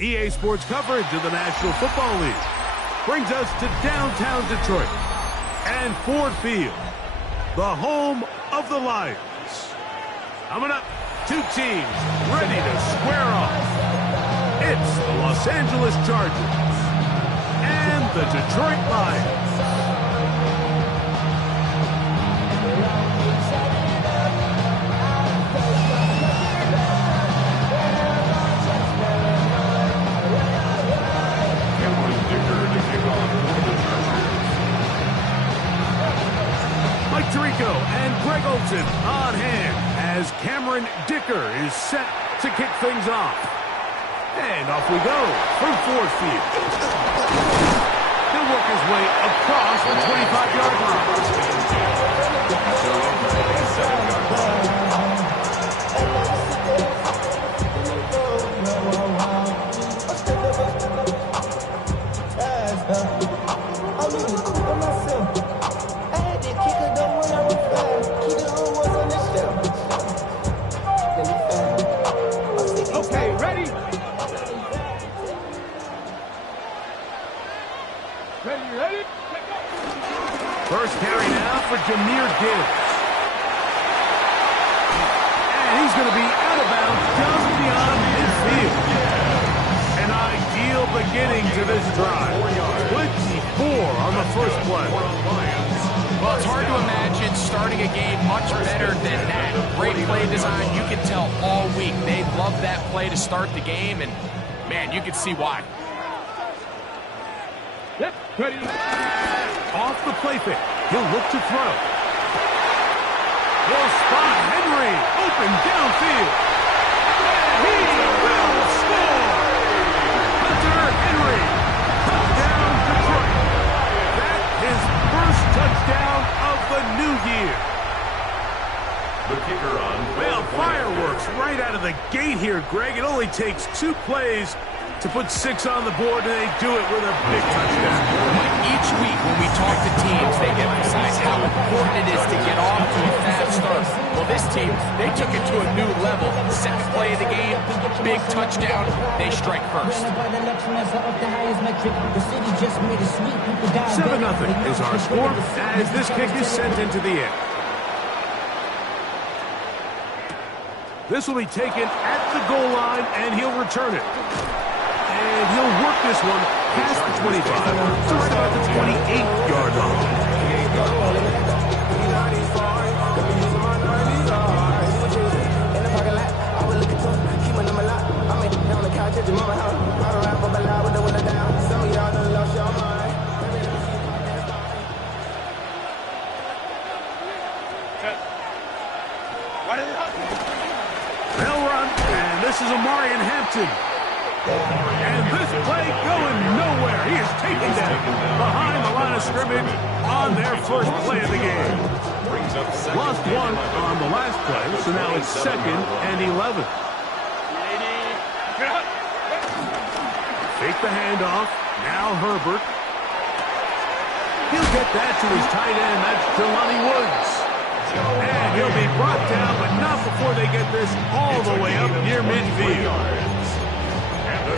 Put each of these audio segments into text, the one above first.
EA Sports coverage of the National Football League brings us to downtown Detroit and Ford Field, the home of the Lions. Coming up, two teams ready to square off. It's the Los Angeles Chargers and the Detroit Lions. Tirico and Greg Olsen on hand as Cameron Dicker is set to kick things off. And off we go from Ford Field. He'll work his way across the 25-yard First carry now for Jahmyr Gibbs. And he's going to be out of bounds just beyond midfield. An ideal beginning to this drive. Good 4 on the first play. Well, it's hard to imagine starting a game much better than that. Great play design. You can tell all week they love that play to start the game, and, man, you can see why. Yep, ready. Off the play fake. He'll look to throw. He'll spot Henry. Open downfield. And he will score. Hunter Henry. Touchdown Detroit. That's his first touchdown of the new year. The kicker on. Well, fireworks right out of the gate here, Greg. It only takes 2 plays to put 6 on the board, and they do it with a big touchdown. Like each week when we talk to teams, they emphasize how important it is to get off to a fast start. Well, this team, they took it to a new level. Second play of the game, big touchdown, they strike first. 7-0 is our score as this kick is sent into the air. This will be taken at the goal line, and he'll return it. And he'll work this one past the 25 to right about the 28-yard line. They'll run, and this is Amarian Hampton. And this play going nowhere. He is taken down behind the line of scrimmage on their first play of the game. Lost 1 on the last play, so now it's 2nd and 11. Take the handoff. Now Herbert. He'll get that to his tight end. That's Jelani Woods. And he'll be brought down, but not before they get this all the way up near midfield.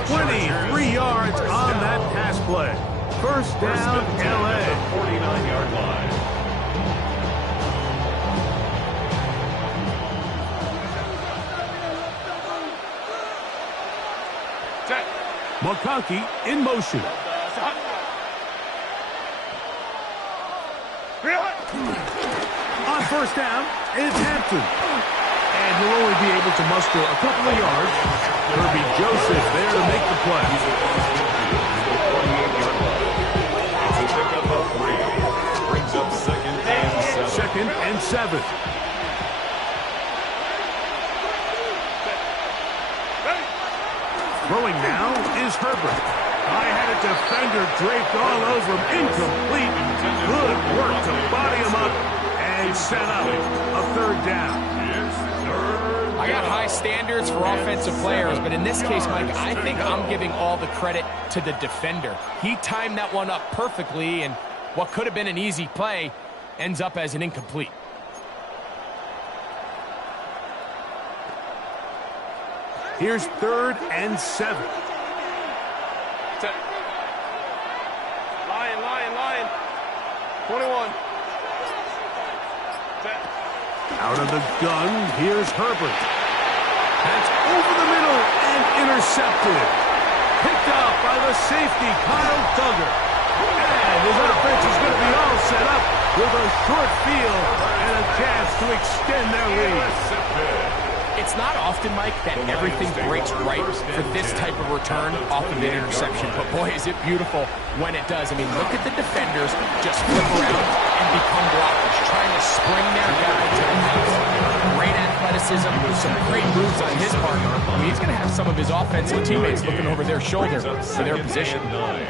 23 yards on that pass play. First down, L.A. 49-yard line. McConkey in motion. On first down, it's Hampton. And he'll only be able to muster a couple of yards. Kirby Joseph there to make the play. It's a pickup of 3. Brings up 2nd and 7. 2nd and 7. Throwing now is Herbert. I had a defender draped all over him. Incomplete. Good work to body him up and set up a 3rd down. I got high standards for offensive players, but in this case, Mike, I think I'm giving all the credit to the defender. He timed that one up perfectly, and what could have been an easy play ends up as an incomplete. Here's 3rd and 7. 21. Out of the gun, here's Herbert. That's over the middle and intercepted. Picked up by the safety, Kyle Duggar. And his offense is going to be all set up with a short field and a chance to extend their lead. It's not often, Mike, that everything breaks right for this type of return off of an interception. But, boy, is it beautiful when it does. I mean, look at the defenders just flip around and become blockers, trying to spring their guy to the house. Great athleticism, some great moves on his part. I mean, he's going to have some of his offensive teammates looking over their shoulder for their position. A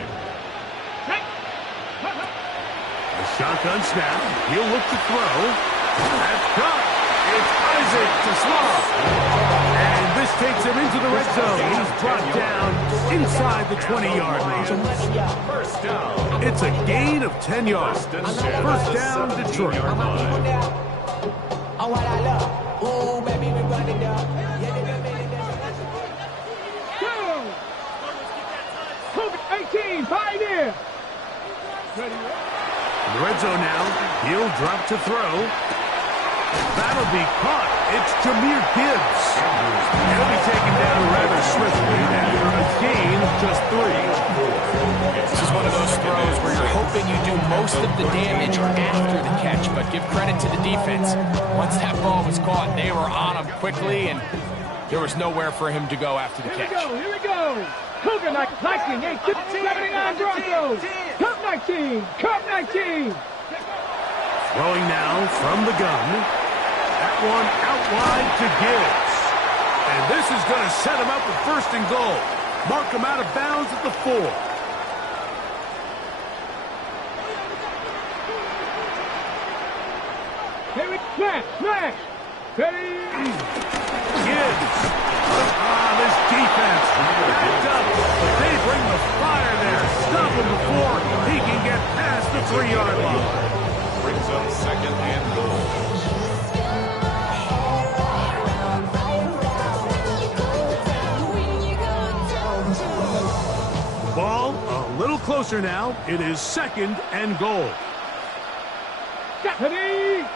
shotgun snap. He'll look to throw. That's caught. It's Isaac to Sloth. And this takes him into the red zone. He's brought down inside the 20-yard line. First down. It's a gain of 10 yards. First down, Detroit. Pioneer. In the red zone now. He'll drop to throw. That'll be caught. It's Jahmyr Gibbs. He'll be taken down rather swiftly after a gain of just 3. This is one of those throws where you're hoping you do most of the damage after the catch, but give credit to the defense. Once that ball was caught, they were on him quickly, and there was nowhere for him to go after the catch. Here we go. Cougar 19, 79 Broncos. Cup 19, Cup 19. Throwing now from the gun. That one out wide to Gibbs. And this is going to set him up with first and goal. Mark him out of bounds at the 4. Here we smash. Ready? Gibbs. This defense backed up. But they bring the fire there. Stop him before he can get past the 3-yard line. Brings up second and goal. Ball a little closer now. It is second and goal. Ready?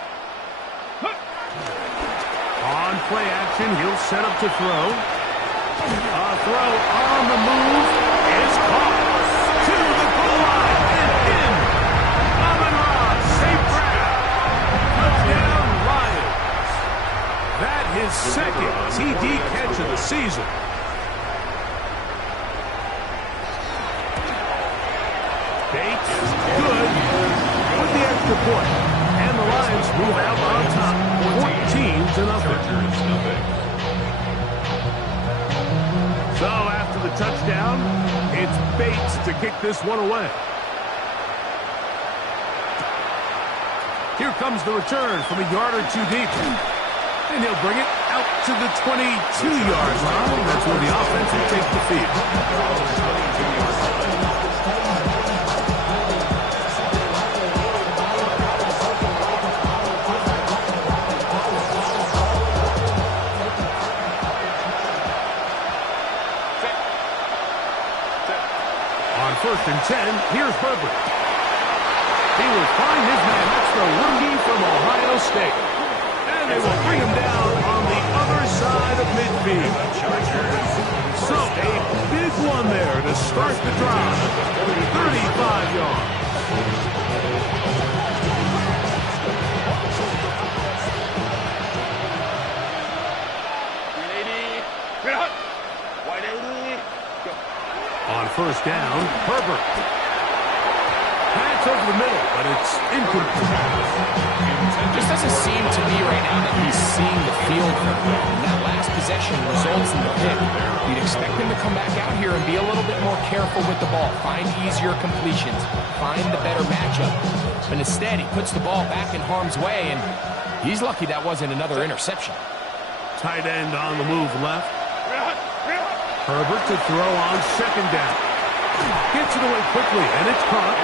On play action, he'll set up to throw. A throw on the move is caught to the goal line and in. Amon-Ra, safe grab. Touchdown, Lions. That his second TD catch of the season. Bates is good with the extra point. And the Lions move out on top, 14-0. So after the touchdown, it's Bates to kick this one away. Here comes the return from a yard or two deep. And he'll bring it out to the 22-yard line. That's where the offense will take the field. First and 10, here's Herbert. He will find his man. That's the rookie from Ohio State. And they will bring him down on the other side of midfield. So a big one there to start the drive. 35 yards. On first down, Herbert. Pass over the middle, but it's incomplete. It just doesn't seem to be right now that he's seeing the field. And that last possession results in the pick. You'd expect him to come back out here and be a little bit more careful with the ball, find easier completions, find the better matchup. But instead, he puts the ball back in harm's way, and he's lucky that wasn't another interception. Tight end on the move left. Herbert to throw on second down. Gets it away quickly, and it's caught.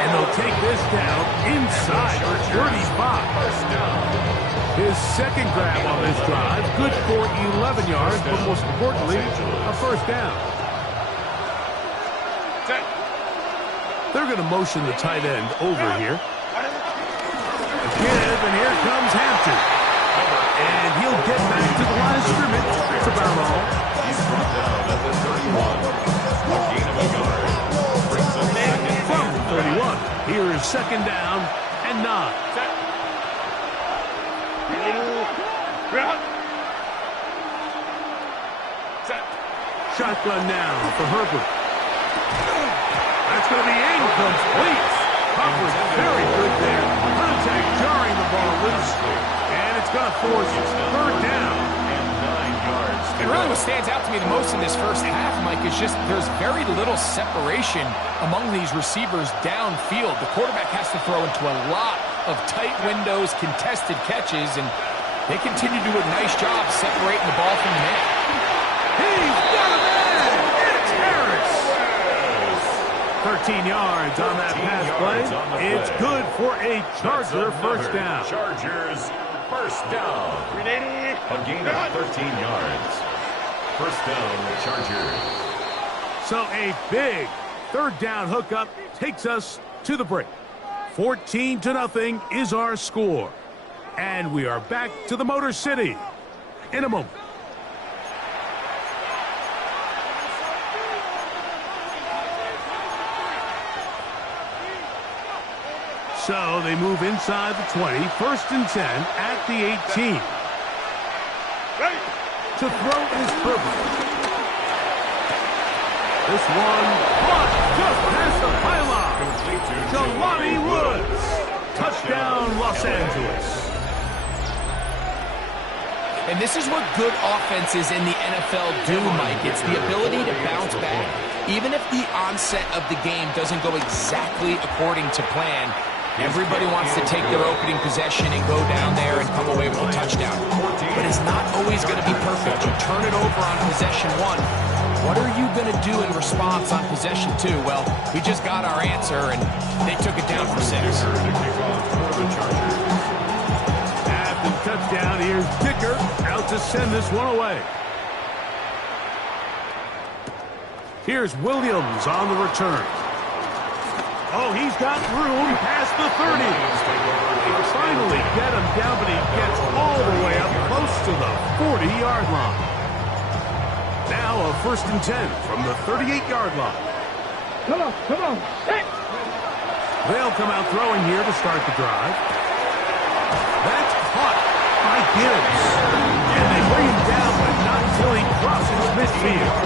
And they'll take this down inside 35. His second grab on this drive, good for 11 yards, but most importantly, a first down. They're going to motion the tight end over here. give, and here comes Hampton. And he'll get back to the line of scrimmage. That's about all. He's brought down at the 31. A gain of a yard. Brings up second. From the 31. Here is second down and 9. Shotgun now for Herbert. That's going to be incomplete. Coverage very good there. Contact jarring the ball loose. And it's going to force third down. And 9 yards. And really what stands out to me the most in this first half, Mike, is just there's very little separation among these receivers downfield. The quarterback has to throw into a lot of tight windows, contested catches, and they continue to do a nice job separating the ball from the man. He's got a man! It's Harris! 13 yards on that pass play. It's good for a Charger first down. Chargers first down. A gain of 13 yards. First down, Chargers. So a big third down hookup takes us to the break. 14-0 is our score. And we are back to the Motor City in a moment. So they move inside the 20, first and 10 at the 18. To throw is Herbert. This one caught just past the pylon. Jelani Woods. Touchdown, Los Angeles. And this is what good offenses in the NFL do, Mike. It's the ability to bounce back. Even if the onset of the game doesn't go exactly according to plan, everybody wants to take their opening possession and go down there and come away with a touchdown. But it's not always going to be perfect. You turn it over on possession 1. What are you going to do in response on possession 2? Well, we just got our answer, and they took it down for 6. After the touchdown, here's Dicker out to send this one away. Here's Williams on the return. Oh, he's got room past the 30. They finally get him down, but he gets all the way up close to the 40-yard line. Now a first and 10 from the 38-yard line. Come on. Hey. They'll come out throwing here to start the drive. That's caught by Gibbs. And they bring him down, but not until he crosses midfield.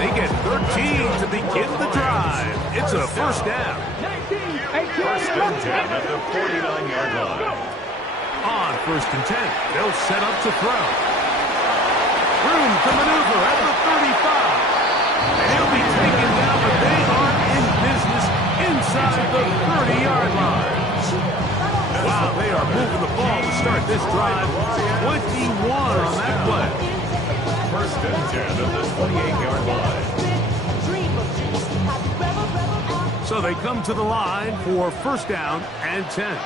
They get 13 to begin the drive. It's a first down. 19, 18, First and 10 at the 49-yard line. On first and 10, they'll set up to throw. Room to maneuver at the 35. And he'll be taken down, but they are in business inside the 30-yard line. Wow, they are moving the ball to start this drive. 21 on that play. First and 10 at the 28-yard line. So they come to the line for first down and 10.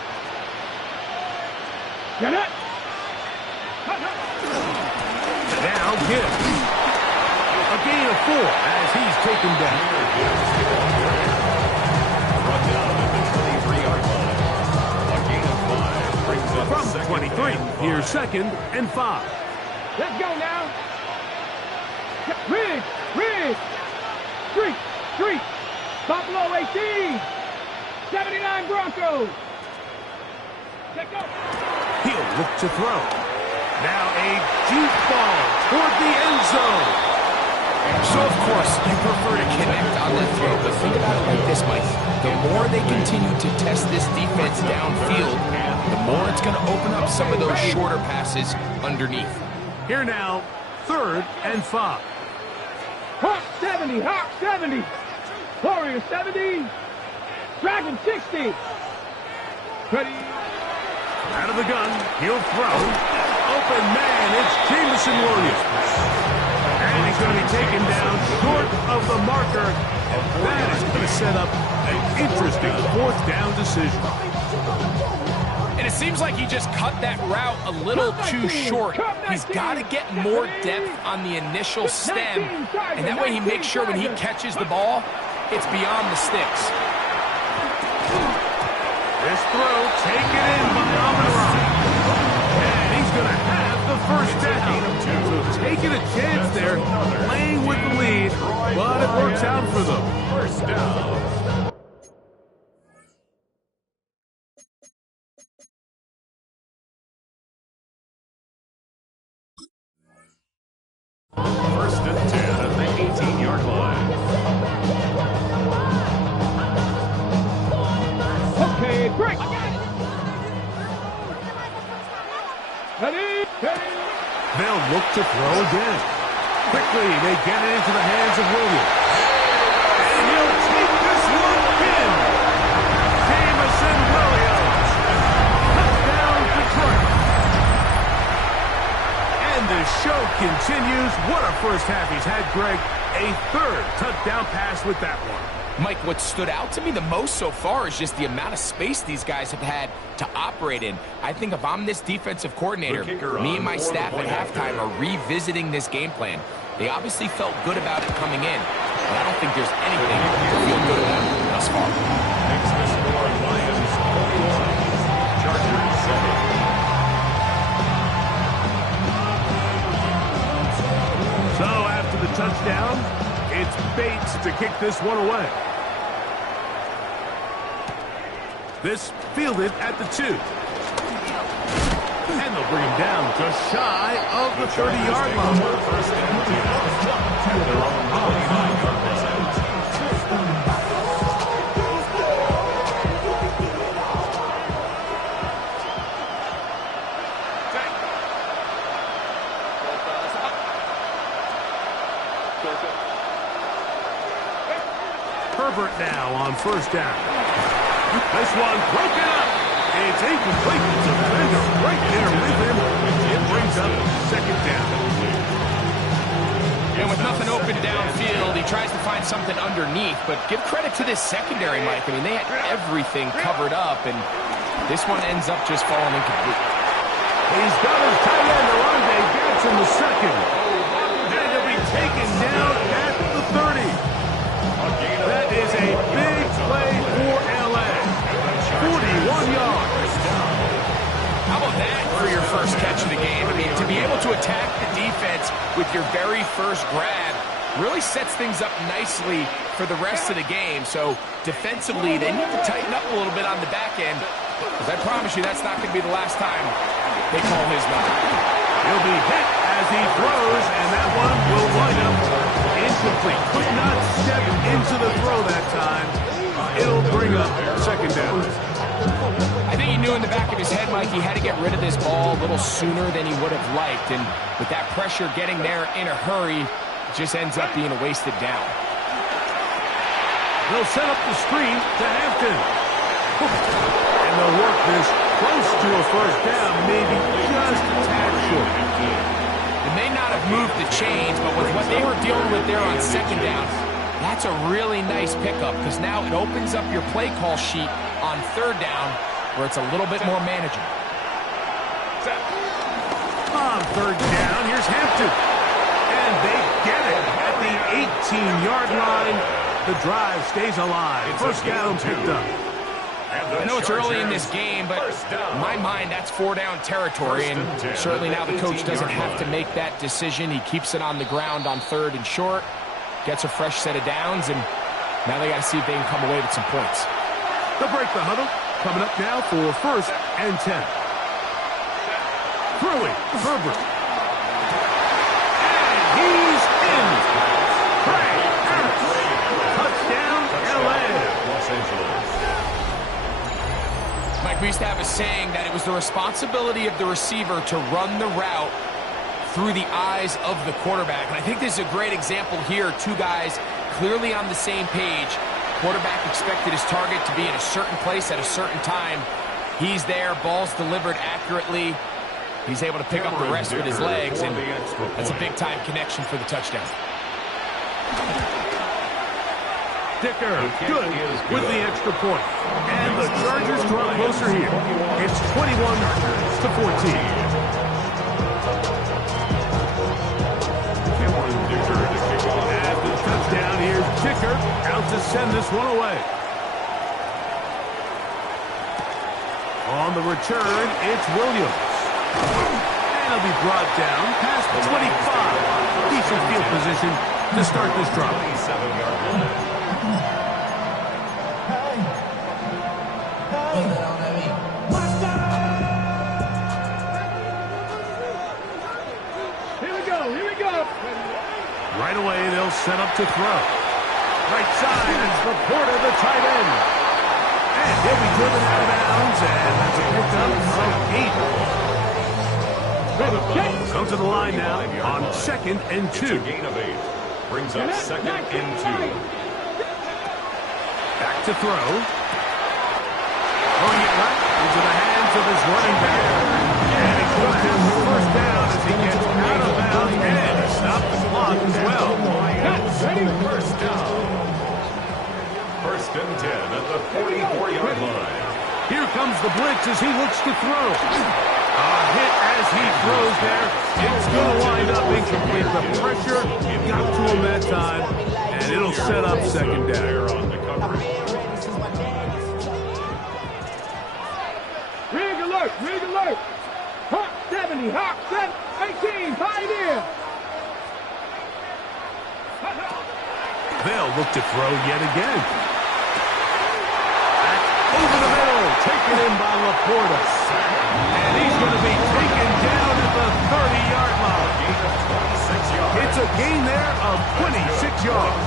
Get it. Now Gibbs. A gain of 4 as he's taken down. Brought down at the 23-yard line. A gain of 5 brings up From second 23, and 5. here's second and 5. Let's go now. Ridge. Street. Buffalo 18. 79 Broncos. Let's go. He'll look to throw. Now a deep ball toward the end zone. So, of course, you prefer to connect on that throw, but think about it like this, Mike. The more they continue to test this defense downfield, the more it's going to open up some of those shorter passes underneath. Here now, third and 5. Hawk 70. Warrior 70. Dragon 60. Ready. Out of the gun, he'll throw. Open man, it's Jameson Williams. And he's going to be taken down short of the marker. And that is going to set up an interesting fourth down decision. And it seems like he just cut that route a little too short. He's got to get more depth on the initial stem, and that way he makes sure when he catches the ball, it's beyond the sticks. This This throw taken in by Amon-Ra. And he's going to have the first down. So taking a chance there, playing with the lead, but it works out for them. First down. First and 10 at the 18-yard line. Okay, break. Ready? They'll look to throw again. Quickly, they get it into the hands of Williams. And he'll take this one in. Jamison Williams. Touchdown, Detroit. And the show continues. What a first half he's had, Greg. A third touchdown pass with that one. Mike, what stood out to me the most so far is just the amount of space these guys have had to operate in. I think if I'm this defensive coordinator, me and my staff at halftime are revisiting this game plan. They obviously felt good about it coming in, but I don't think there's anything to feel good about thus far. Makes the score Lions 41, Chargers 7. So after the touchdown, it's Bates to kick this one away. This fielded at the 2. And they'll bring him down just shy of the 30-yard line. First and 10 to their own 29-yard line. Herbert now on first down. This one broken up. It's incomplete. It's a defender right there with him. It brings up second down. And with nothing open downfield, he tries to find something underneath, but give credit to this secondary, Mike. I mean, they had everything covered up, and this one ends up just falling incomplete. He's got his tight end, Arande Jackson, the second. And he'll be taken down at the 30. That is a big play for L.A. 41 yards. How about that for your first catch of the game? I mean, to be able to attack the defense with your very first grab really sets things up nicely for the rest of the game. So defensively, they need to tighten up a little bit on the back end, because I promise you that's not going to be the last time they call his number. He'll be hit as he throws, and that one will wind up incomplete. Could not step into the throw that time. It'll bring up second down. I think he knew in the back of his head, Mike, he had to get rid of this ball a little sooner than he would have liked. And with that pressure getting there in a hurry, it just ends up being a wasted down. They'll set up the screen to Hampton. And they'll work this close to a first down, maybe just a tad short. It may not have moved the chains, but with what they were dealing with there on second down, that's a really nice pickup, because now it opens up your play call sheet on third down where it's a little bit more manageable. On third down, here's Hampton. And they get it at the 18-yard line. The drive stays alive. First down picked up. I know it's early in this game, but in my mind, that's four-down territory, and certainly now the coach doesn't have to make that decision. He keeps it on the ground on third and short, gets a fresh set of downs, and now they got to see if they can come away with some points. They'll break the huddle. Coming up now for first and 10. Throwing, Herbert. And he's in. Trey Harris. Touchdown, L.A. Los Angeles. Mike, we used to have a saying that it was the responsibility of the receiver to run the route through the eyes of the quarterback. And I think this is a great example here. Two guys clearly on the same page. Quarterback expected his target to be in a certain place at a certain time. He's there, ball's delivered accurately. He's able to pick up the rest with his legs, and that's a big-time connection for the touchdown. Dicker, good with the extra point. And the Chargers draw closer here. It's 21-14. After the touchdown, here's Dicker out to send this one away. On the return, it's Williams. And he'll be brought down past the 25. Decent field position to start this drive. 27-yard line. Right away, they'll set up to throw. Right side, it's Laporta, the tight end. And he'll be driven out of bounds, and that's a pickup of 8. Comes to the line now on 2nd and 2. It's a gain of 8. Brings up 2nd and 2. Back to throw. Throwing it right into the hands of his running back. And he's going to have the first down as he gets out of bounds and stops the clock as well. First down. 1st and 10 at the 44-yard line. Here comes the blitz as he looks to throw. A hit as he throws there. It's going to wind up incomplete. The pressure got to him that time, and it'll set up 2nd down. On the coverage. Rig alert, rig alert. Hawk 70, Hawk 18, Pioneer. They'll look to throw yet again. Over the middle, taken in by Laporta. And he's going to be taken down at the 30-yard line. It's a gain there of 26 yards.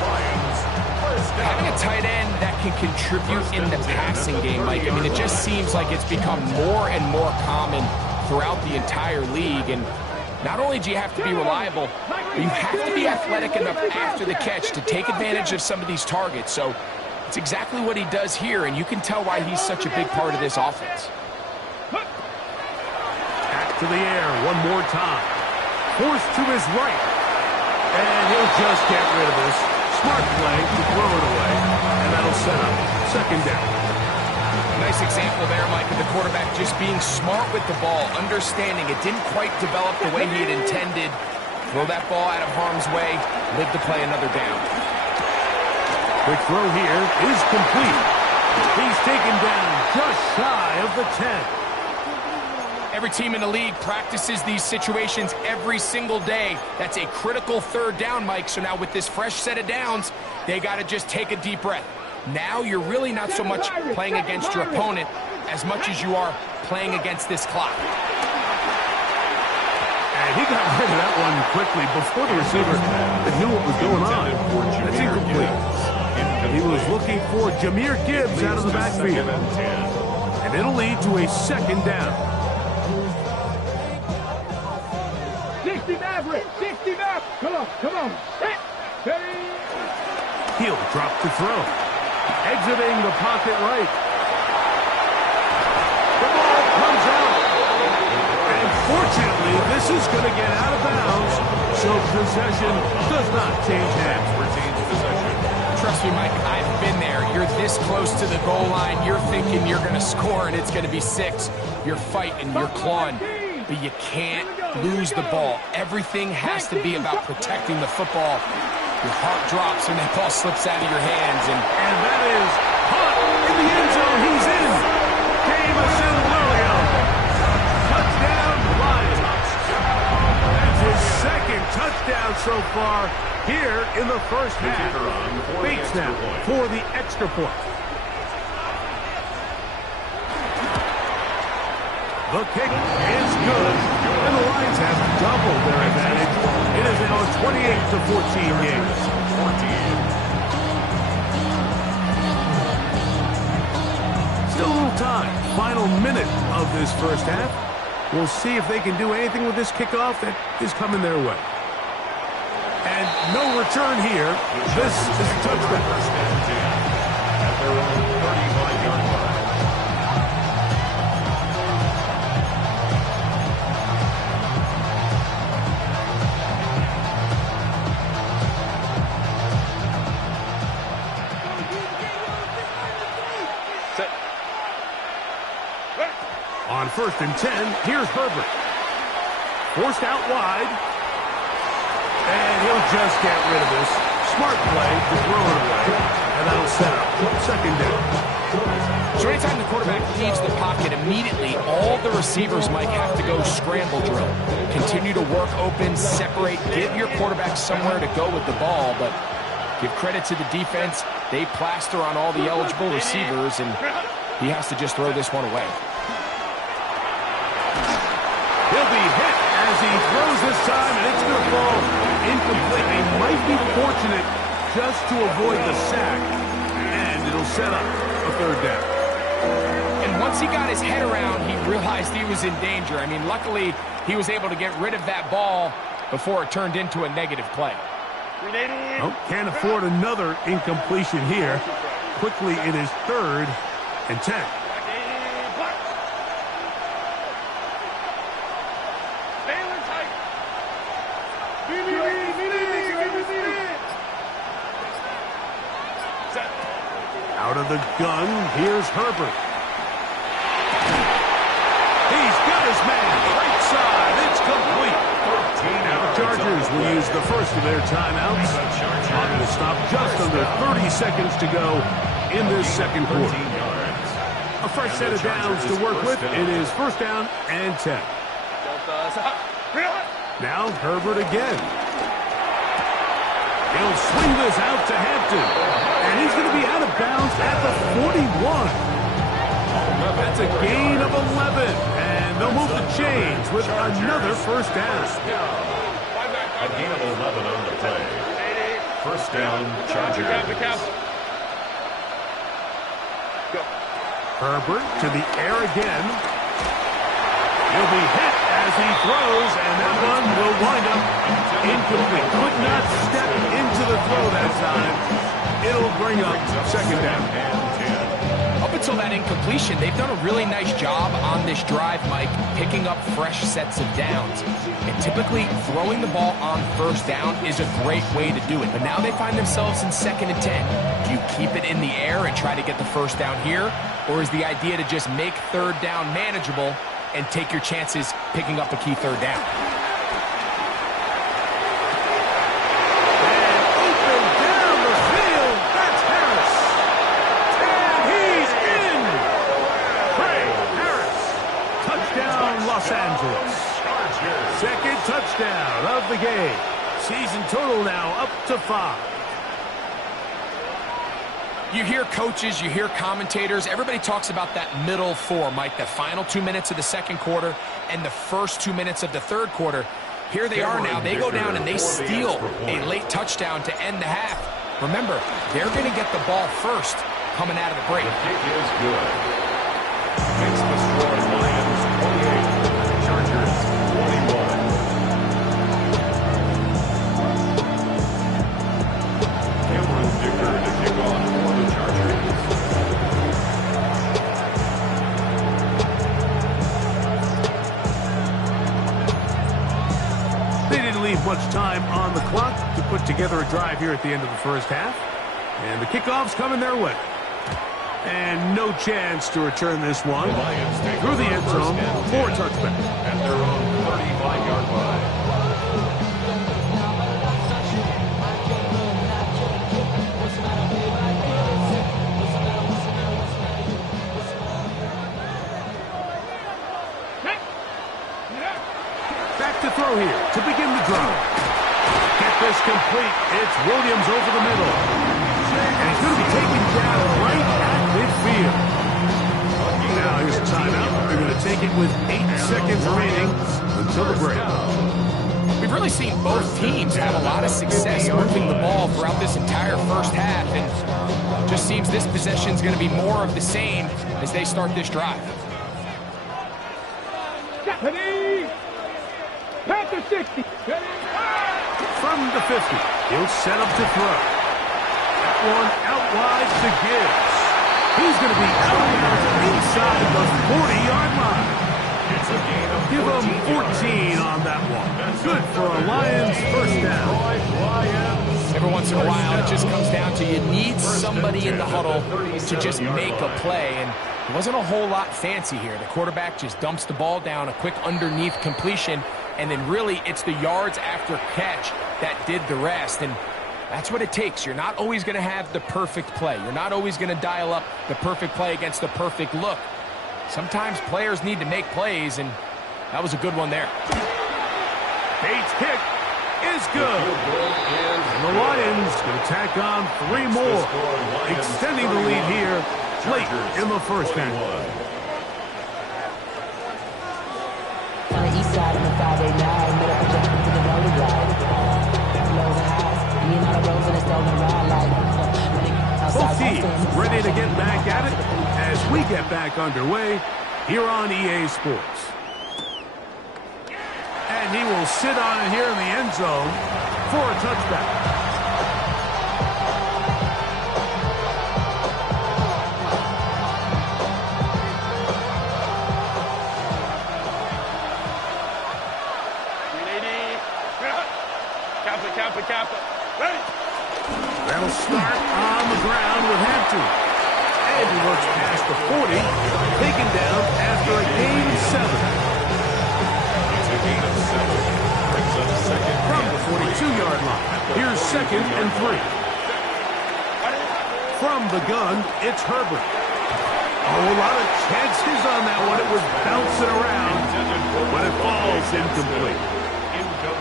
Having a tight end that can contribute in the passing game, Mike, I mean, it just seems like it's become more and more common throughout the entire league. And not only do you have to be reliable, but you have to be athletic enough after the catch to take advantage of some of these targets. So it's exactly what he does here, and you can tell why he's such a big part of this offense. Back to the air one more time. Forced to his right. And he'll just get rid of this. Smart play to throw it away. And that'll set up 2nd down. Nice example there, Mike, of the quarterback just being smart with the ball, understanding it didn't quite develop the way he had intended. Throw that ball out of harm's way, live to play another down. Quick throw here is complete. He's taken down just shy of the 10. Every team in the league practices these situations every single day. That's a critical 3rd down, Mike. So now with this fresh set of downs, they got to just take a deep breath. Now you're really not so much playing against your opponent as much as you are playing against this clock. And he got rid of that one quickly before the receiver knew what was going on. That's incomplete. He was looking for Jahmyr Gibbs out of the backfield. And it'll lead to a 2nd down. 60 Maverick, 60 Maverick. Come on. He'll drop to throw. Exiting the pocket right. The ball comes out. And fortunately, this is going to get out of bounds, so possession does not change hands. Retains possession. Trust me, Mike, I've been there. You're this close to the goal line. You're thinking you're going to score, and it's going to be 6. You're fighting, you're clawing, but you can't lose the ball. Everything has to be about protecting the football. Your heart drops when that ball slips out of your hands. And that is Hunt in the end zone. He's in. Jameson Williams. Touchdown, Lions. That's his 2nd touchdown so far here in the first half. Bates now for the extra point. The kick is good, and the Lions have doubled their advantage. It is now a 28-14 game. Still a little time. Final minute of this first half. We'll see if they can do anything with this kickoff that is coming their way. And no return here. This is a touchback. At their own 35-yard line. On 1st and 10, here's Herbert. Forced out wide. And he'll just get rid of this. Smart play to throw it away. And that'll set up 2nd down. So anytime the quarterback leaves the pocket, immediately all the receivers might have to go scramble drill. Continue to work open, separate, give your quarterback somewhere to go with the ball, but give credit to the defense. They plaster on all the eligible receivers, and he has to just throw this one away. He'll be hit as he throws this time, and it's going to fall incomplete. He might be fortunate just to avoid the sack, and it'll set up a third down. And once he got his head around, he realized he was in danger. I mean, luckily, he was able to get rid of that ball before it turned into a negative play. Oh, can't afford another incompletion here. Quickly, it is 3rd and 10. Out of the gun, here's Herbert. He's got his man, right side, it's complete. Now the Chargers will use the first of their timeouts. Clock will stop just under 30 seconds to go in this second quarter. A fresh set of downs to work with. It is 1st down and 10. Now Herbert again. He'll swing this out to Hampton. And he's going to be out of bounds at the 41. That's a gain of 11. And they'll move the chains with another 1st down. A gain of 11 on the play. 1st down, Chargers. Herbert to the air again. He'll be hit as he throws, and that one will wind up incomplete. Could not step into the throw that time. It'll bring up 2nd down. Up until that incompletion, they've done a really nice job on this drive, Mike, picking up fresh sets of downs. And typically, throwing the ball on 1st down is a great way to do it. But now they find themselves in 2nd and 10. Do you keep it in the air and try to get the 1st down here? Or is the idea to just make 3rd down manageable and take your chances picking up a key 3rd down? Los Angeles. 2nd touchdown of the game. Season total now up to 5. You hear coaches, you hear commentators, everybody talks about that middle 4, Mike, the final 2 minutes of the 2nd quarter and the first 2 minutes of the 3rd quarter. Here they are now. They go down and they steal a late touchdown to end the half. Remember, they're going to get the ball first coming out of the break. The kick is good. Makes the score Lions 28. Chargers 21. Cameron Dicker to kick off for the Chargers. They didn't leave much time on the clock to put together a drive here at the end of the 1st half. And the kickoff's coming their way. And no chance to return this one. Through the end zone for a touchback. At their own 35-yard line. Back to throw here to begin the drive. Get this complete. It's Williams over the middle. And he's going to be taken down right at midfield. Now here's a timeout. They're going to take it with 8 seconds remaining until the break. We've really seen both teams have a lot of success moving the ball throughout this entire 1st half, and it just seems this possession is going to be more of the same as they start this drive. Panther 60. From the 50, he'll set up to throw. That one out wide to Gibbs. He's going to be out of bounds inside the 40-yard line. It's a gain of Give him 14 on that one. Good for a Lions 1st down. Every once in a while, it just comes down to you need somebody in the huddle to just make a play, and it wasn't a whole lot fancy here. The quarterback just dumps the ball down, a quick underneath completion, and then really it's the yards after catch that did the rest. And that's what it takes. You're not always going to have the perfect play. You're not always going to dial up the perfect play against the perfect look. Sometimes players need to make plays, and that was a good one there. Bates' kick is good. And the Lions going to tack on 3 more, extending the lead here late in the first half. On the east side of the 589, middle projection to the rolling drive. Lows and highs, me and all the roads in the stolen ride like. Both teams ready to get back at it as we get back underway here on EA Sports. And he will sit on it here in the end zone for a touchback. That'll start on the ground with Hampton. And he looks past the 40, taken down after a gain of 7. It's a gain of 7. Brings up second From the 42-yard line, here's 2nd and 3. From the gun, it's Herbert. Oh, a lot of chances on that one. It was bouncing around, but it falls incomplete.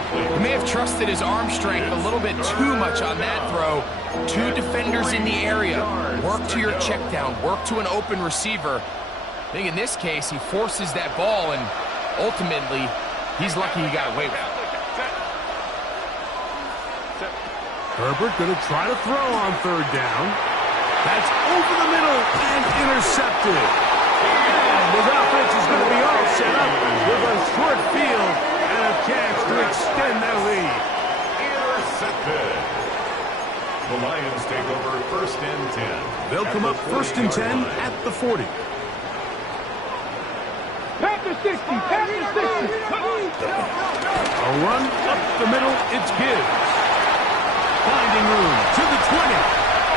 He may have trusted his arm strength a little bit too much on that throw. 2 defenders in the area. Work to your check down. Work to an open receiver. I think in this case, he forces that ball, and ultimately, he's lucky he got away with it. Herbert going to try to throw on 3rd down. That's over the middle and intercepted. And his offense is going to be all set up with a short field and a chance to extend their lead. Intercepted. The Lions take over 1st and 10. They'll come up 1st and 10 at the 40. Past the 60, past the 60. A run up the middle, it's Gibbs. Finding room to the 20.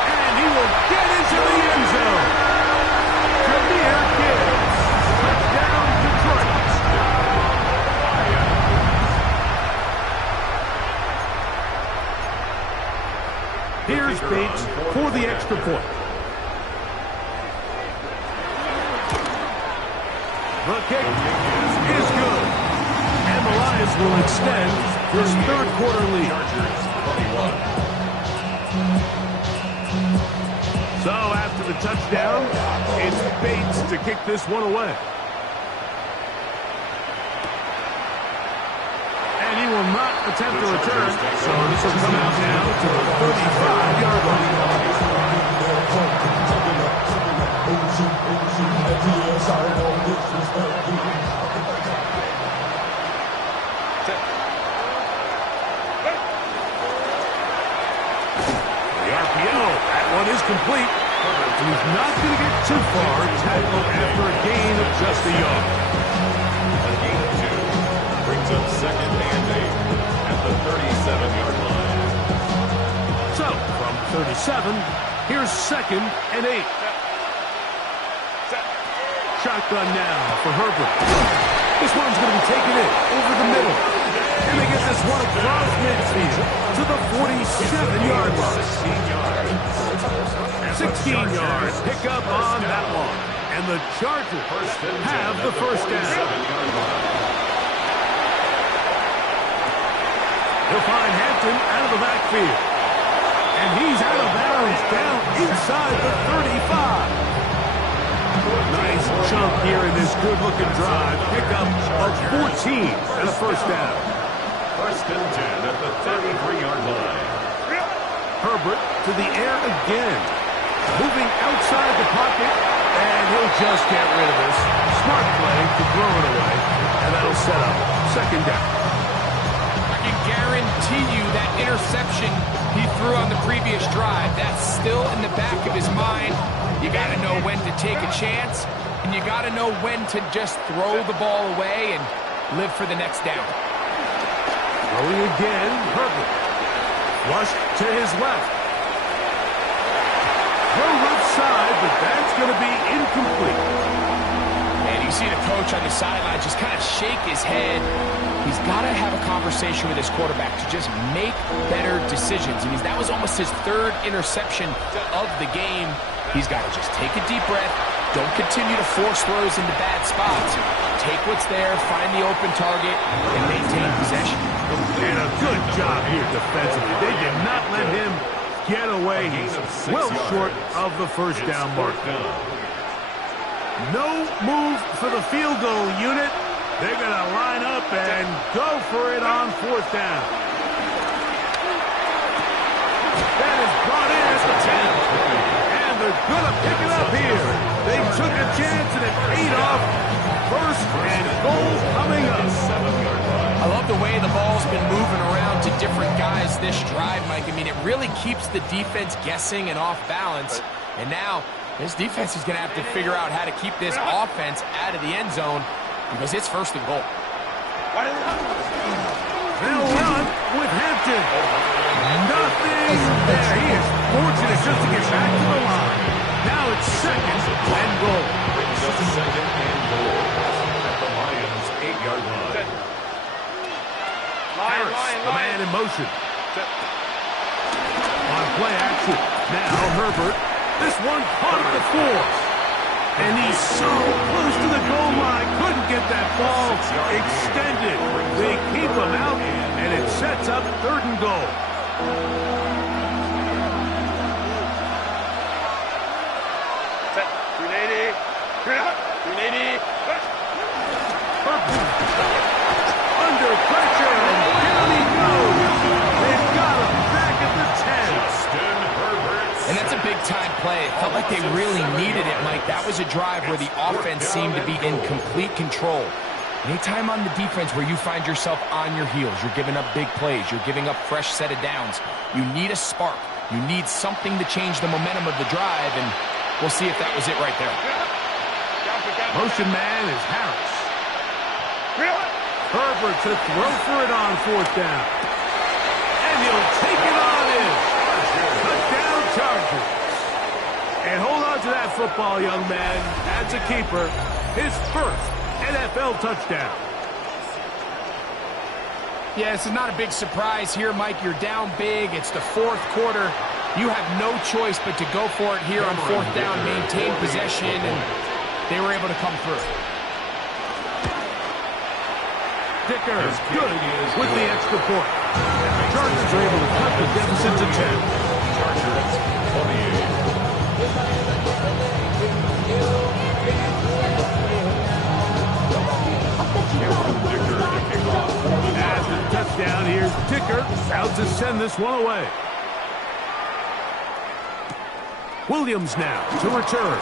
And he will get into the end zone. Jameer Gibbs. Touchdown, Detroit. Here's Bates for the extra point. The kick is good. And the Lions will extend this 3rd quarter lead. So after the touchdown, it's Bates to kick this one away. And he will not attempt to return, so this will come out now to the 35-yard line. The RPO, that one is complete. And he's not going to get too far, tackled after a gain of just a yard. A gain of 2 brings up 2nd and 8 at the 37-yard line. So, from 37, here's 2nd and 8. Shotgun now for Herbert. This one's going to be taken in over the middle. And they get this one across midfield to the 47-yard line. 16 yards pick up on that one. And the Chargers have the first down. He'll find Hampton out of the backfield. And he's out of bounds down inside the 35. Nice chunk here in this good-looking drive. Pick up of 14 and a first down. 1st and 10 at the 33-yard line. Herbert to the air again. Moving outside the pocket, and he'll just get rid of this. Smart play to throw it away, and that'll set up 2nd down. I can guarantee you that interception he threw on the previous drive, that's still in the back of his mind. You got to know when to take a chance, and you got to know when to just throw the ball away and live for the next down. Throwing again, Herbert. Flushed to his left. Throw left side, but that's going to be incomplete. And you see the coach on the sideline just kind of shake his head. He's got to have a conversation with his quarterback to just make better decisions. I mean, that was almost his 3rd interception of the game. He's got to just take a deep breath, Don't continue to force throws into bad spots. Take what's there, find the open target, and maintain possession. And a good job here defensively. They did not let him get away. He's well short of the first down mark. No move for the field goal unit. They're going to line up and go for it on fourth down. That is brought in at the 10. And they're going to pick it up here. They took a chance and it paid off. First and goal coming up. I love the way the ball's been moving around to different guys this drive, Mike. I mean, it really keeps the defense guessing and off balance. And now this defense is going to have to figure out how to keep this offense out of the end zone because it's first and goal. They'll run with Hampton. Nothing there. He is fortunate just to get back to the line. Now it's second and goal. Brings up second and goal at the Lions' 8-yard line. Harris, the man in motion. On play action. Now Herbert. This one caught at the 4. And he's so close to the goal line. Couldn't get that ball extended. They keep him out, and it sets up third and goal. Under pressure, and down he goes. They've got him back at the 10. And that's a big-time play. It felt like they really needed it, Mike. That was a drive where the offense seemed to be in complete control. Anytime on the defense where you find yourself on your heels, you're giving up big plays, you're giving up fresh set of downs, you need a spark. You need something to change the momentum of the drive, and we'll see if that was it right there. Motion man is Harris. Herbert to throw for it on fourth down. And he'll take it on in. Touchdown Chargers. And hold on to that football, young man. As a keeper, his first NFL touchdown. Yeah, this is not a big surprise here, Mike. You're down big. It's the fourth quarter. You have no choice but to go for it here on fourth down, maintain possession, and they were able to come through. Dicker is good with the extra point. And the Chargers are able to cut the deficit to 10. Chargers 28. As the touchdown, here's Dicker out to send this one away. Williams now to return.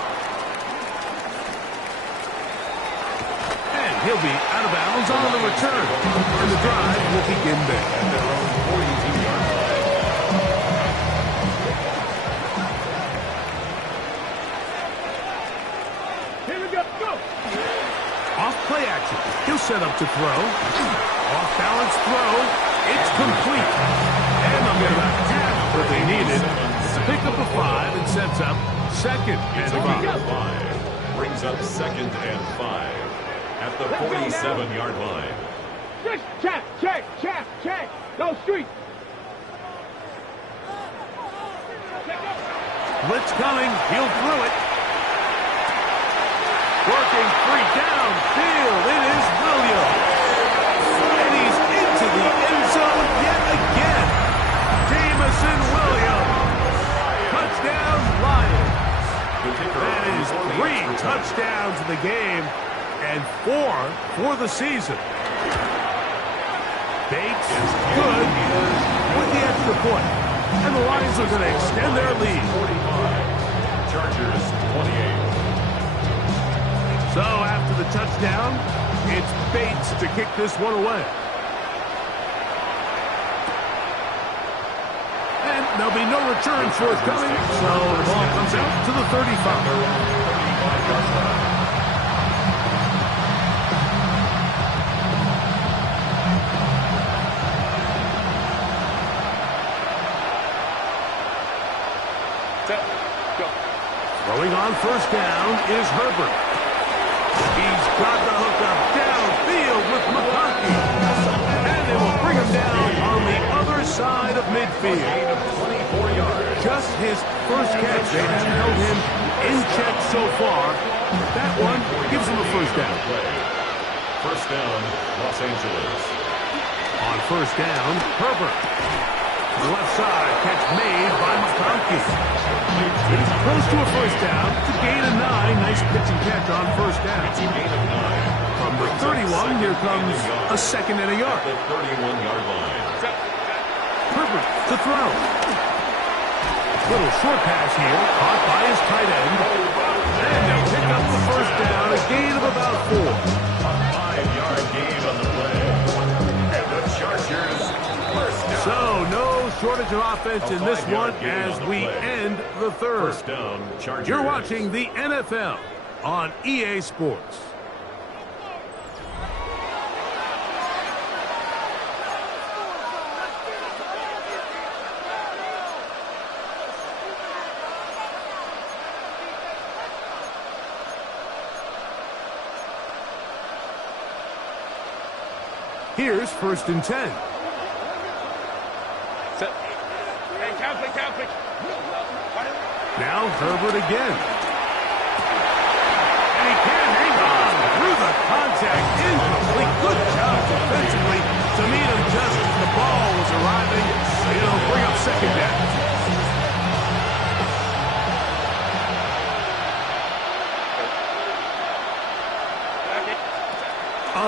And he'll be out of bounds on the return. And the drive will begin there. At their own 42-yard line. Here we go. Go. Off play action. He'll set up to throw. Off balance throw. It's complete. And they'll get about half what they needed. Pick up a 5 and sets up second and 5. Brings up second and 5 at the 47-yard line. Just check. Go street. Blitz coming. He'll throw it. Working free downfield. It is Williams. And he's into the end zone yet again. Jamison Williams. Touchdown, Lions. That is 3 touchdowns in the game and 4 for the season. Bates is good with the extra point. And the Lions are going to extend their lead. 45. Chargers 28. So after the touchdown, it's Bates to kick this one away. And there'll be no return forthcoming, so the ball comes out to the 35. Throwing on first down is Herbert. He's got the hook up downfield with McConkey. And they will bring him down on the other side of midfield. 24 yards. Just his first catch. They have held him in check so far. That one gives him a first down. First down, Los Angeles. On first down, Herbert. Left side, catch made by McConkey. He's close to a first down. It's a gain of 9. Nice pitch and catch on first down. It's a gain of 9. From the 31, here comes a second and a yard. The 31-yard line. Herbert to throw. Little short pass here, caught by his tight end. And they'll pick up the first down, a gain of about 4. A 5-yard gain on the play. And the Chargers first down. So, no shortage of offense in this one as we end the third. First down, Chargers. You're watching the NFL on EA Sports. Here's first and 10. Now Herbert again. And he can hang on through the contact. Incomplete. Good job defensively to meet him just as the ball was arriving. It'll bring up second down.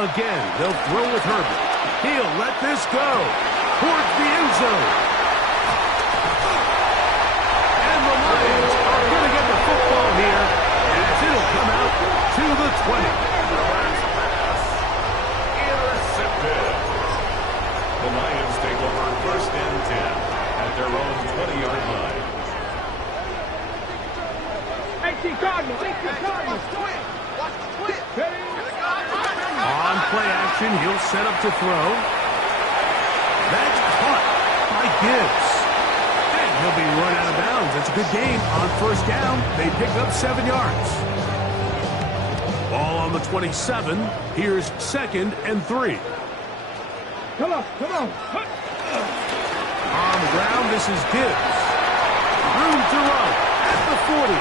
Again, they'll throw with Herbert. He'll let this go towards the end zone. And the Lions are going to get the football here as it'll come out to the 20. Intercepted. The Lions take over first and 10 at their own 20-yard line. 18 Cardinals. 18 Cardinals. On play action, he'll set up to throw. That's caught by Gibbs. And he'll be run out of bounds. That's a good gain on first down. They pick up 7 yards. Ball on the 27. Here's second and 3. Come on, come on. On the ground, this is Gibbs. Room to run at the 40.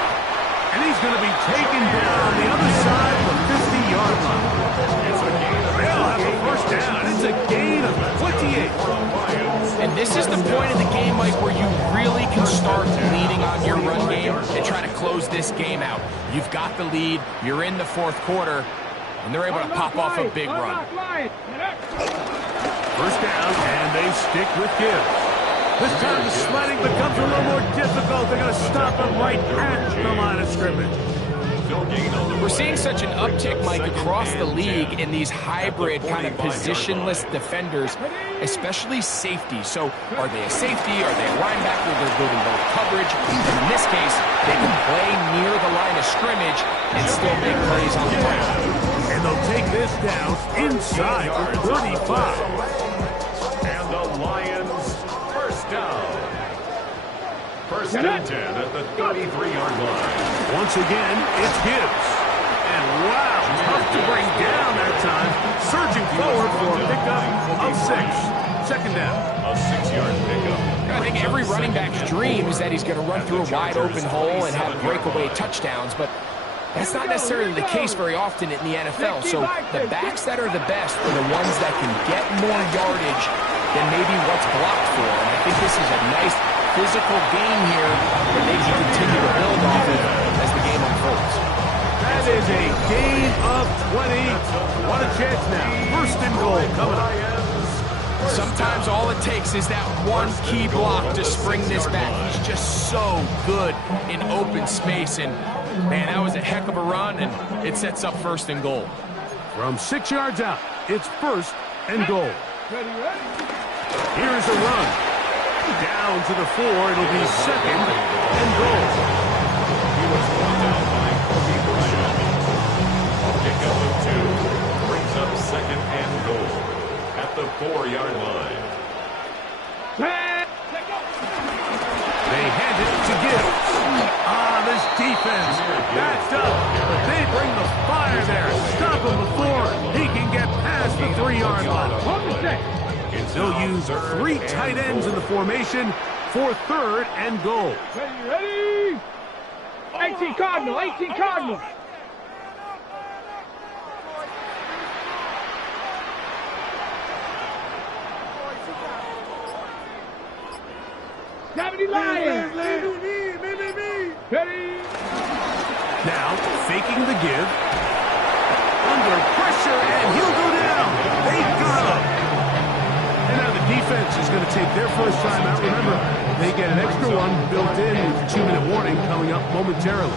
And he's going to be taken down on the other side of the 50-yard line. They'll have a first down. It's a gain of 28. And this is the point of the game, Mike, where you really can start leaning on your run game and try to close this game out. You've got the lead. You're in the fourth quarter, and they're able to pop off a big run. First down, and they stick with Gibbs. This time the sledding becomes a little more difficult. They're going to stop him right at the line of scrimmage. We're seeing such an uptick, Mike, across the league in these hybrid kind of positionless defenders, especially safety. So are they a safety? Are they a linebacker? They're building both coverage. And in this case, they can play near the line of scrimmage and still make plays on the ground. And they'll take this down inside the 35. And the Lions first down. First and 10 at the 33-yard line. Once again, it's Gibbs. And wow, tough to bring down that time. Surging forward for a pickup of 6. Second down. A 6-yard pickup. I think every running back's dream is that he's going to run through a wide open hole and have breakaway touchdowns, but that's not necessarily the case very often in the NFL. So the backs that are the best are the ones that can get more yardage than maybe what's blocked for. And I think this is a nice physical gain here that they can continue to build off of as the game unfolds. That is a gain of 20. What a chance now. First and goal coming up. Sometimes all it takes is that one key block to spring this back. He's just so good in open space. And, man, that was a heck of a run, and it sets up first and goal. From 6 yards out, it's first and goal. Here's a run. Down to the 4. It'll be second and goal. He was brought down by Kobe Bryant. A pickup of 2 brings up second and goal at the 4-yard line. They hand it to Gibbs. This defense backed up, but they bring the fire there. Stop him before he can get past the 3-yard line. They'll use 3 tight ends in the formation for third and goal. Ready? 18 Cardinal, 18 Cardinal. Ready? Now, faking the give. Under pressure, and he'll go down. They got him. And now the defense is going to take their first time out. Remember, they get an extra one built in with a 2-minute warning coming up momentarily.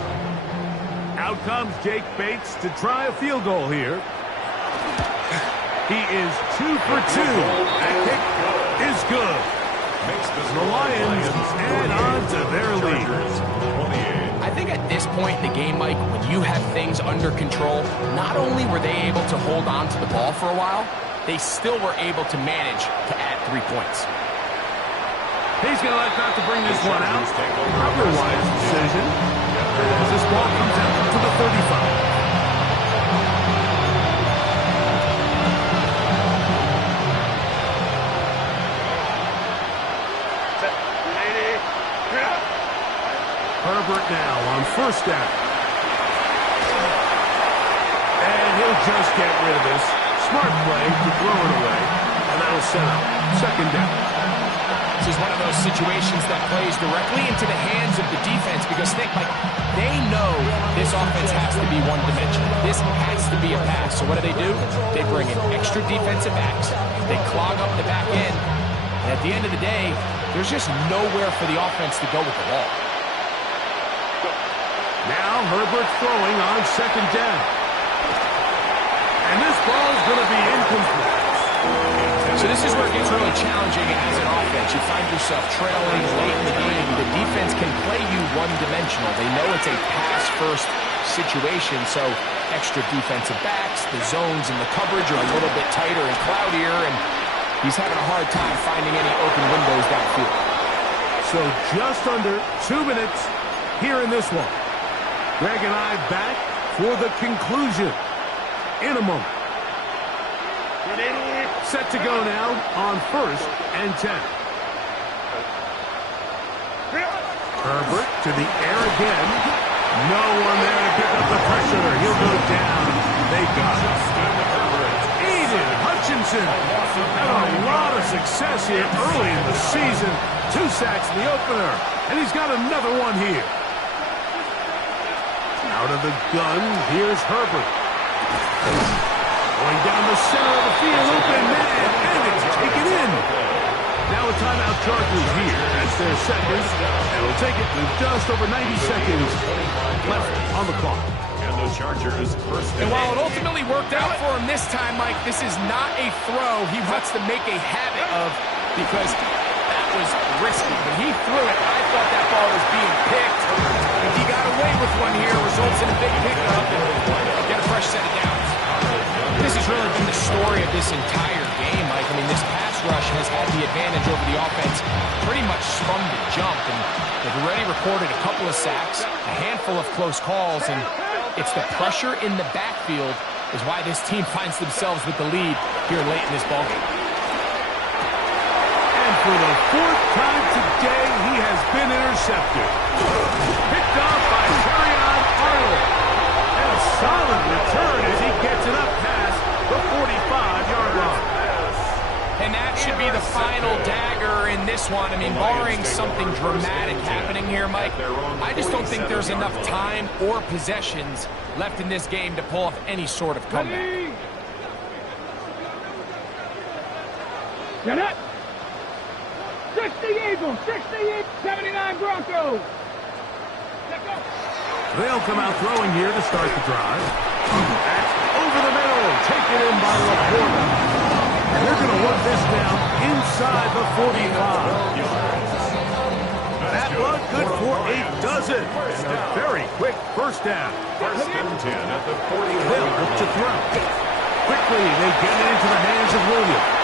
Out comes Jake Bates to try a field goal here. He is 2 for 2. That kick is good. The Lions add on to their lead. I think at this point in the game, Mike, when you have things under control, not only were they able to hold on to the ball for a while, they still were able to manage to add 3 points. He's going to elect not to bring this one out. Probably a wise decision as this ball comes out to the 35. Herbert now on first down. And he'll just get rid of this. Smart play to throw it away. And that'll set up second down. This is one of those situations that plays directly into the hands of the defense because think, like, they know this offense has to be one-dimensional. This has to be a pass. So what do? They bring in extra defensive backs. They clog up the back end. And at the end of the day, there's just nowhere for the offense to go with the ball. Now Herbert throwing on second down. And this ball is going to be incomplete. So this is where it gets really challenging as an offense. You find yourself trailing late in the game. The defense can play you one-dimensional. They know it's a pass-first situation, so extra defensive backs, the zones and the coverage are a little bit tighter and cloudier, and he's having a hard time finding any open windows downfield. So just under 2 minutes here in this one. Greg and I back for the conclusion in a moment. Set to go now on first and 10. Herbert to the air again. No one there to pick up the pressure. He'll go down. They got it. Aiden Hutchinson had a lot of success here early in the season. 2 sacks in the opener, and he's got another one here. Out of the gun, here's Herbert. Going down the center of the field, open man, and it's taken in. Now a timeout Chargers here as their second, and will take it with just over 90 seconds left on the clock. And the Chargers first. And while it ultimately worked out for him this time, Mike, this is not a throw he wants to make a habit of because that was risky. When he threw it, I thought that ball was being picked. If he got away with one here, results in a big pickup and get a fresh set of downs. This has really been the story of this entire game, Mike. I mean, this pass rush has had the advantage over the offense pretty much from the jump, and they've already recorded a couple of sacks, a handful of close calls, and it's the pressure in the backfield is why this team finds themselves with the lead here late in this ballgame. And for the 4th time today, he has been intercepted. Picked off by Terrion Arnold. And a solid return as he gets it up past the 45-yard line. And that should be the final dagger in this one. I mean, barring something dramatic happening here, Mike, I just don't think there's enough time or possessions left in this game to pull off any sort of comeback. Get it! 60 Eagles, 68, 79 Broncos. They'll come out throwing here to start the drive. That's over the middle, taken in by Laporta. And they're going to work this down inside the 45. That one good for a dozen. And a very quick first down. First and 10 at the 40. They'll look to throw. Quickly, they get it into the hands of Williams.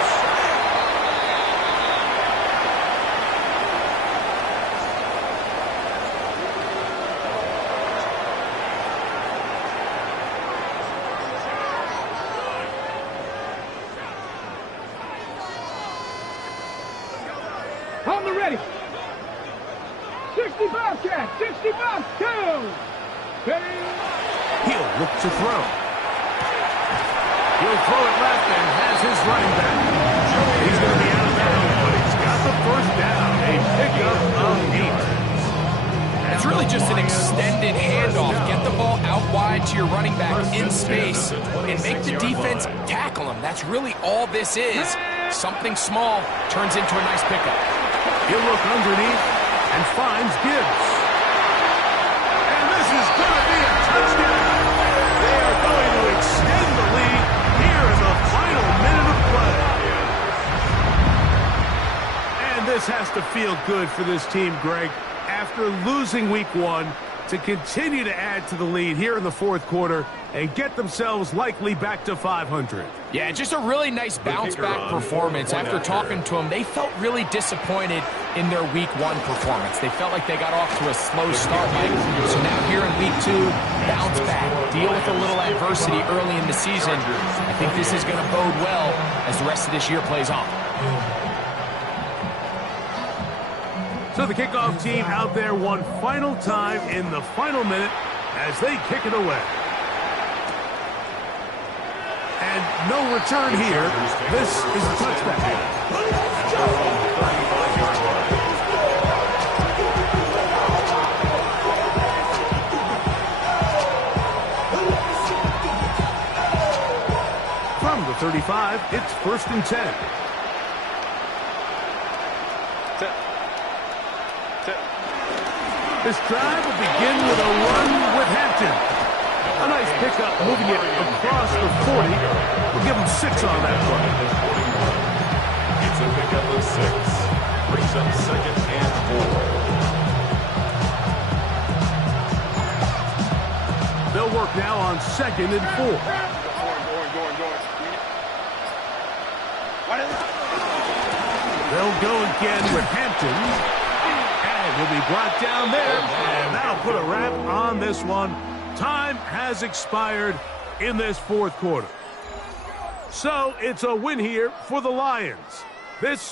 On the ready. 65 cat, 65, 2. Ready. He'll look to throw. He'll throw it left and has his running back. He's going to be out of bounds, but he's got the first down. A pickup of 8. And It's really just an extended handoff. Get the ball out wide to your running back in space and make the defense tackle him. That's really all this is. Something small turns into a nice pickup. He'll look underneath and finds Gibbs. And this is going to be a touchdown. They are going to extend the lead here in the final minute of play. And this has to feel good for this team, Greg. After losing week 1, to continue to add to the lead here in the fourth quarter and get themselves likely back to 500. Yeah, just a really nice bounce-back performance. After talking to them, they felt really disappointed in their week 1 performance. They felt like they got off to a slow start, Mike. So now here in week 2, bounce back, deal with a little adversity early in the season. I think this is going to bode well as the rest of this year plays on. So the kickoff team out there one final time in the final minute as they kick it away. And no return here. This is a touchback. From the 35, it's 1st and 10. This drive will begin with a run with Hampton. A nice pickup, moving it across the 40. We'll give him 6 on that one. It's a pickup of 6. Brings up 2nd and 4. They'll work now on 2nd and 4. They'll go again with Hampton. Will be brought down there, and that'll put a wrap on this one. Time has expired in this fourth quarter. So it's a win here for the Lions. This